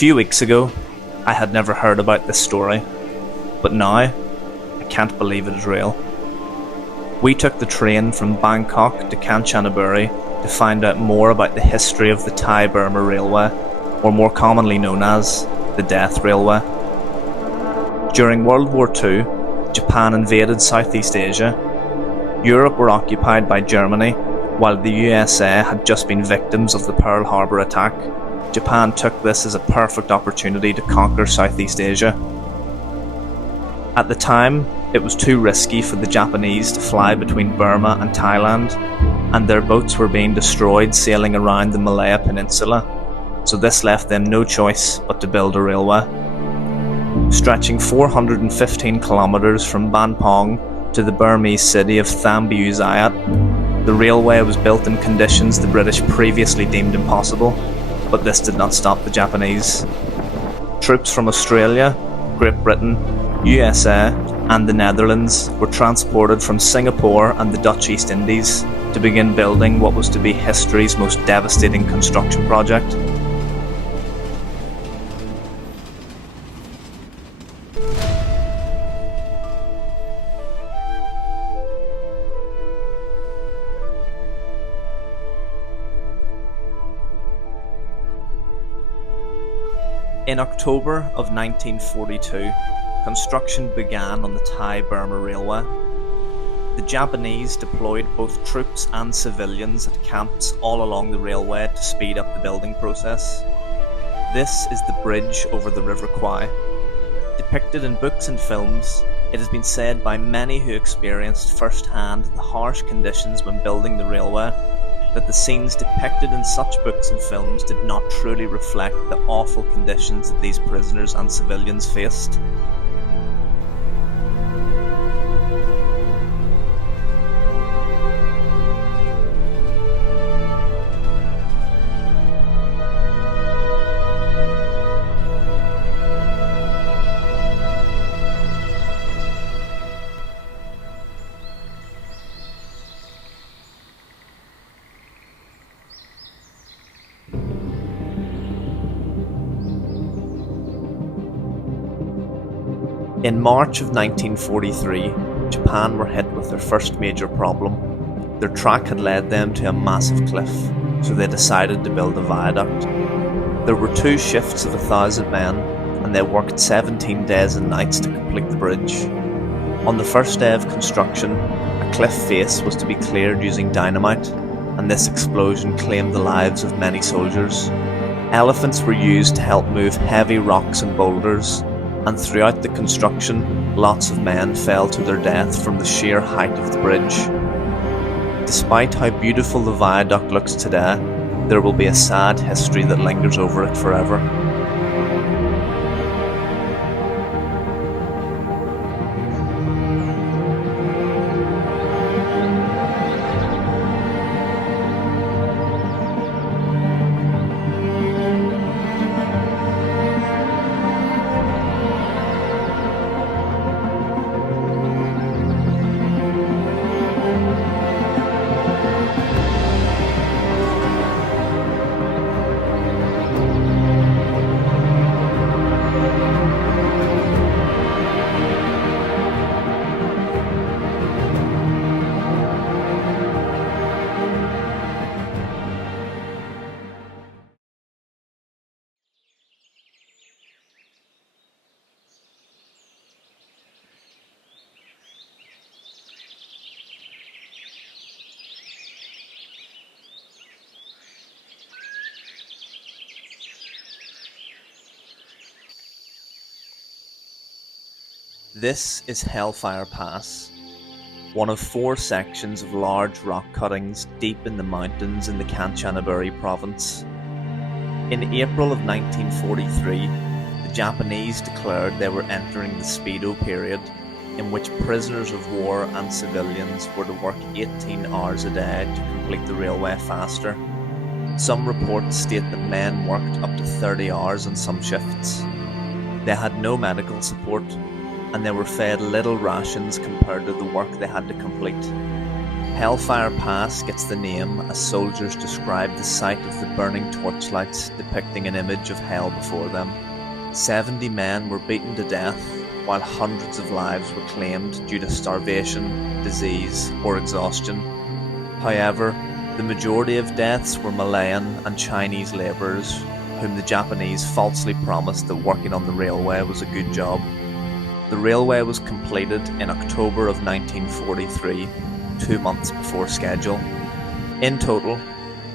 few weeks ago, I had never heard about this story, but now, I can't believe it is real. We took the train from Bangkok to Kanchanaburi to find out more about the history of the Thai-Burma Railway, or more commonly known as the Death Railway. During World War II, Japan invaded Southeast Asia. Europe were occupied by Germany, while the USA had just been victims of the Pearl Harbor attack. Japan took this as a perfect opportunity to conquer Southeast Asia. At the time, it was too risky for the Japanese to fly between Burma and Thailand, and their boats were being destroyed sailing around the Malaya Peninsula, so this left them no choice but to build a railway. Stretching 415 kilometers from Banpong to the Burmese city of Thambiuzayat, the railway was built in conditions the British previously deemed impossible, but this did not stop the Japanese. Troops from Australia, Great Britain, USA and the Netherlands were transported from Singapore and the Dutch East Indies to begin building what was to be history's most devastating construction project. In October of 1942, construction began on the Thai-Burma Railway. The Japanese deployed both troops and civilians at camps all along the railway to speed up the building process. This is the bridge over the River Kwai. Depicted in books and films, it has been said by many who experienced firsthand the harsh conditions when building the railway that the scenes depicted in such books and films did not truly reflect the awful conditions that these prisoners and civilians faced. In March of 1943, Japan were hit with their first major problem. Their track had led them to a massive cliff, so they decided to build a viaduct. There were 2 shifts of 1,000 men, and they worked 17 days and nights to complete the bridge. On the first day of construction, a cliff face was to be cleared using dynamite, and this explosion claimed the lives of many soldiers. Elephants were used to help move heavy rocks and boulders, and throughout the construction, lots of men fell to their death from the sheer height of the bridge. Despite how beautiful the viaduct looks today, there will be a sad history that lingers over it forever. This is Hellfire Pass, one of 4 sections of large rock cuttings deep in the mountains in the Kanchanaburi province. In April of 1943, the Japanese declared they were entering the Speedo period, in which prisoners of war and civilians were to work 18 hours a day to complete the railway faster. Some reports state that men worked up to 30 hours on some shifts. They had no medical support, and they were fed little rations compared to the work they had to complete. Hellfire Pass gets the name as soldiers describe the sight of the burning torchlights depicting an image of hell before them. 70 men were beaten to death, while hundreds of lives were claimed due to starvation, disease, or exhaustion. However, the majority of deaths were Malayan and Chinese labourers, whom the Japanese falsely promised that working on the railway was a good job. The railway was completed in October of 1943, 2 months before schedule. In total,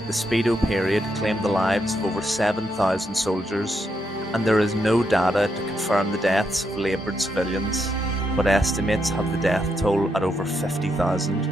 the Speedo period claimed the lives of over 7,000 soldiers, and there is no data to confirm the deaths of laboured civilians, but estimates have the death toll at over 50,000.